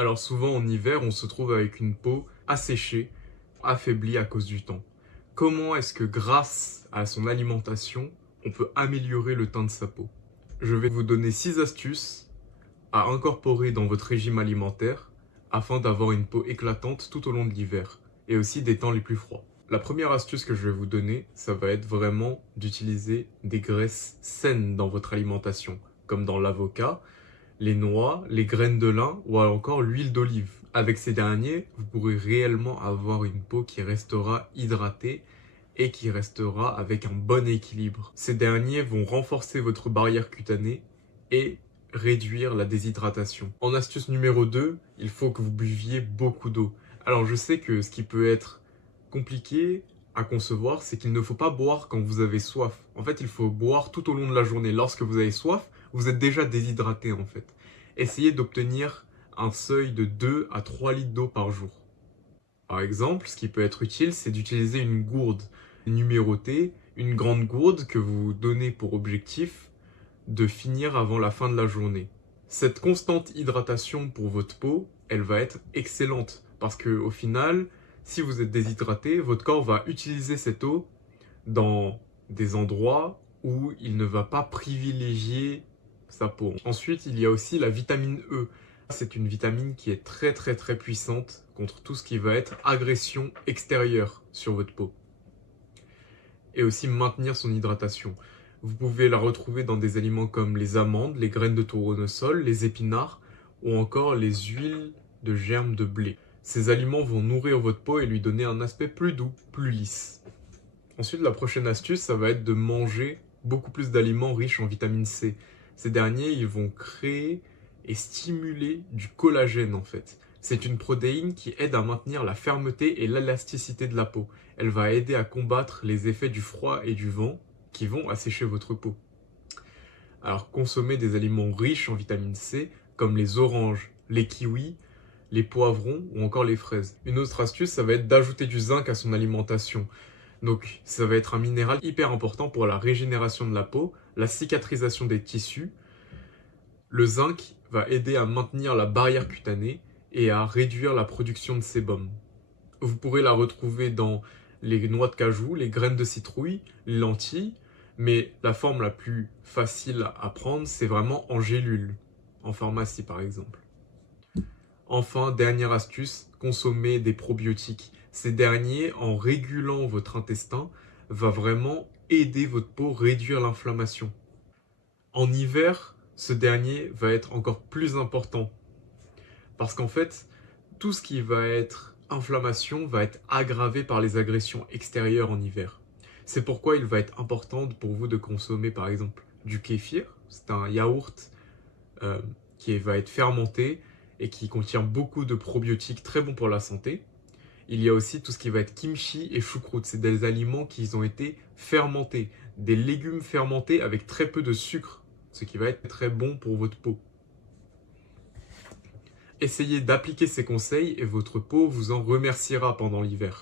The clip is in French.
Alors souvent en hiver, on se trouve avec une peau asséchée, affaiblie à cause du temps. Comment est-ce que grâce à son alimentation, on peut améliorer le teint de sa peau? Je vais vous donner 6 astuces à incorporer dans votre régime alimentaire afin d'avoir une peau éclatante tout au long de l'hiver et aussi des temps les plus froids. La première astuce que je vais vous donner, ça va être vraiment d'utiliser des graisses saines dans votre alimentation, comme dans l'avocat, les noix, les graines de lin ou encore l'huile d'olive. Avec ces derniers, vous pourrez réellement avoir une peau qui restera hydratée et qui restera avec un bon équilibre. Ces derniers vont renforcer votre barrière cutanée et réduire la déshydratation. En astuce numéro 2, il faut que vous buviez beaucoup d'eau. Alors je sais que ce qui peut être compliqué à concevoir, c'est qu'il ne faut pas boire quand vous avez soif. En fait, il faut boire tout au long de la journée. Lorsque vous avez soif, vous êtes déjà déshydraté en fait. Essayez d'obtenir un seuil de 2 à 3 litres d'eau par jour. Par exemple, ce qui peut être utile, c'est d'utiliser une gourde numérotée, une grande gourde que vous donnez pour objectif de finir avant la fin de la journée. Cette constante hydratation pour votre peau, elle va être excellente parce que au final, si vous êtes déshydraté, votre corps va utiliser cette eau dans des endroits où il ne va pas privilégier sa peau. Ensuite, il y a aussi la vitamine E. C'est une vitamine qui est très puissante contre tout ce qui va être agression extérieure sur votre peau. Et aussi maintenir son hydratation. Vous pouvez la retrouver dans des aliments comme les amandes, les graines de tournesol, les épinards ou encore les huiles de germes de blé. Ces aliments vont nourrir votre peau et lui donner un aspect plus doux, plus lisse. Ensuite, la prochaine astuce, ça va être de manger beaucoup plus d'aliments riches en vitamine C. Ces derniers, ils vont créer et stimuler du collagène en fait. C'est une protéine qui aide à maintenir la fermeté et l'élasticité de la peau. Elle va aider à combattre les effets du froid et du vent qui vont assécher votre peau. Alors consommez des aliments riches en vitamine C comme les oranges, les kiwis, les poivrons ou encore les fraises. Une autre astuce, ça va être d'ajouter du zinc à son alimentation. Donc ça va être un minéral hyper important pour la régénération de la peau, la cicatrisation des tissus. Le zinc va aider à maintenir la barrière cutanée et à réduire la production de sébum. Vous pourrez la retrouver dans les noix de cajou, les graines de citrouille, les lentilles, mais la forme la plus facile à prendre, c'est vraiment en gélule, en pharmacie par exemple. Enfin, dernière astuce, consommer des probiotiques. Ces derniers, en régulant votre intestin, va vraiment aider votre peau à réduire l'inflammation. En hiver, ce dernier va être encore plus important parce qu'en fait, tout ce qui va être inflammation va être aggravé par les agressions extérieures en hiver. C'est pourquoi il va être important pour vous de consommer par exemple du kéfir. C'est un yaourt qui va être fermenté et qui contient beaucoup de probiotiques très bons pour la santé. Il y a aussi tout ce qui va être kimchi et choucroute. C'est des aliments qui ont été fermentés, des légumes fermentés avec très peu de sucre, ce qui va être très bon pour votre peau. Essayez d'appliquer ces conseils et votre peau vous en remerciera pendant l'hiver.